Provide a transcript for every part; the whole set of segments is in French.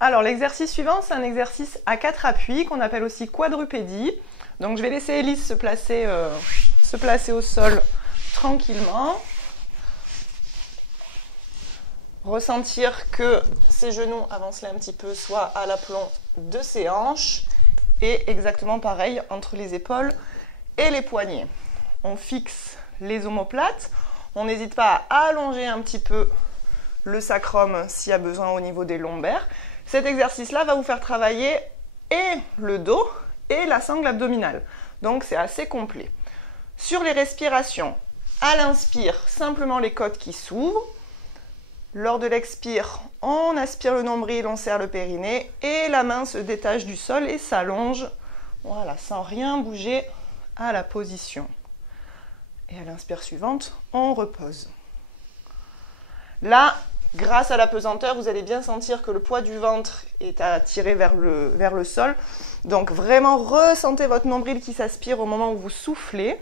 Alors l'exercice suivant, c'est un exercice à 4 appuis qu'on appelle aussi quadrupédie. Donc je vais laisser Élise se placer au sol tranquillement. Ressentir que ses genoux avancent un petit peu, soit à l'aplomb de ses hanches, et exactement pareil entre les épaules et les poignets. On fixe les omoplates, on n'hésite pas à allonger un petit peu le sacrum s'il y a besoin au niveau des lombaires. Cet exercice-là va vous faire travailler et le dos et la sangle abdominale. Donc c'est assez complet. Sur les respirations, à l'inspire, simplement les côtes qui s'ouvrent. Lors de l'expire, on aspire le nombril, on serre le périnée et la main se détache du sol et s'allonge, voilà, sans rien bouger à la position. Et à l'inspire suivante, on repose. Là, grâce à la pesanteur, vous allez bien sentir que le poids du ventre est attiré vers le sol. Donc vraiment, ressentez votre nombril qui s'aspire au moment où vous soufflez.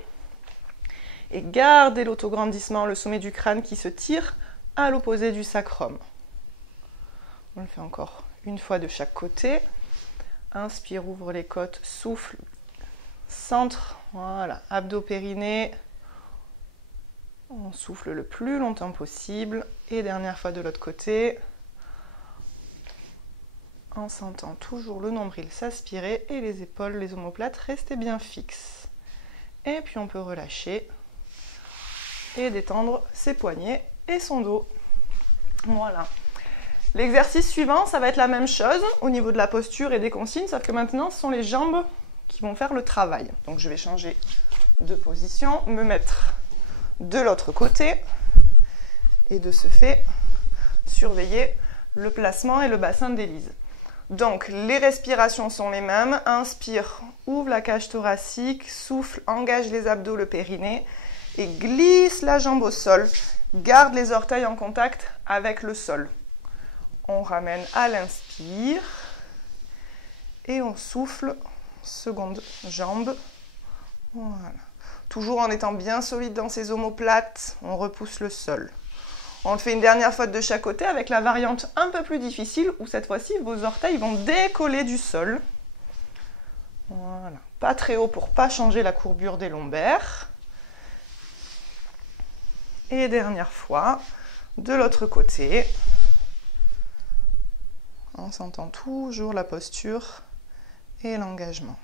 Et gardez l'autograndissement, le sommet du crâne qui se tire à l'opposé du sacrum. On le fait encore une fois de chaque côté. Inspire, ouvre les côtes, souffle, centre, voilà, abdos-périnée. On souffle le plus longtemps possible. Et dernière fois de l'autre côté. En sentant toujours le nombril s'aspirer et les épaules, les omoplates, rester bien fixes. Et puis on peut relâcher et détendre ses poignets et son dos. Voilà. L'exercice suivant, ça va être la même chose au niveau de la posture et des consignes, sauf que maintenant, ce sont les jambes qui vont faire le travail. Donc je vais changer de position, me mettre de l'autre côté et de ce fait, surveiller le placement et le bassin d'Élise. Donc les respirations sont les mêmes. Inspire, ouvre la cage thoracique, souffle, engage les abdos, le périnée et glisse la jambe au sol. Garde les orteils en contact avec le sol. On ramène à l'inspire et on souffle, seconde jambe. Voilà. Toujours en étant bien solide dans ses omoplates, on repousse le sol. On le fait une dernière fois de chaque côté avec la variante un peu plus difficile où cette fois-ci vos orteils vont décoller du sol. Voilà. Pas très haut pour ne pas changer la courbure des lombaires. Et dernière fois, de l'autre côté, en sentant toujours la posture et l'engagement.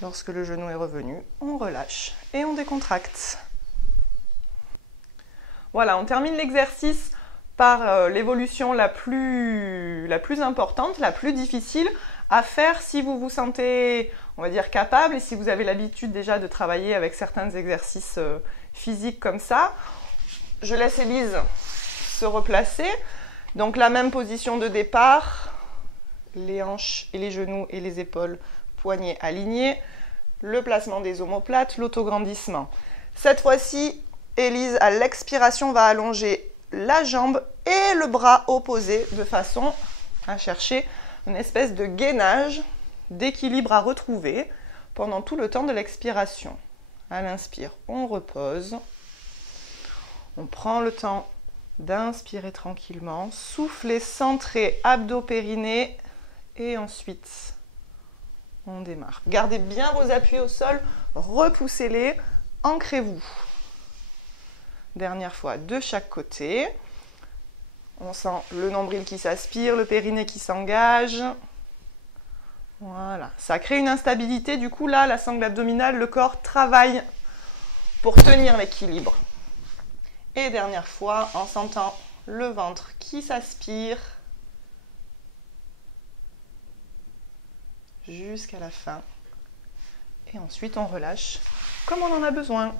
Lorsque le genou est revenu, on relâche et on décontracte. Voilà, on termine l'exercice par l'évolution la plus importante, la plus difficile à faire si vous vous sentez, on va dire, capable et si vous avez l'habitude déjà de travailler avec certains exercices physiques comme ça. Je laisse Élise se replacer. Donc la même position de départ, les hanches et les genoux et les épaules, poignets alignés, le placement des omoplates, l'autograndissement. Cette fois-ci, Élise, à l'expiration, va allonger la jambe et le bras opposé de façon à chercher une espèce de gainage, d'équilibre à retrouver pendant tout le temps de l'expiration. À l'inspire, on repose. On prend le temps d'inspirer tranquillement, souffler, centrer, abdos, périnée et ensuite on démarre. Gardez bien vos appuis au sol, repoussez-les, ancrez-vous. Dernière fois de chaque côté. On sent le nombril qui s'aspire, le périnée qui s'engage. Voilà, ça crée une instabilité. Du coup, là, la sangle abdominale, le corps travaille pour tenir l'équilibre. Et dernière fois, en sentant le ventre qui s'aspire jusqu'à la fin. Et ensuite, on relâche comme on en a besoin.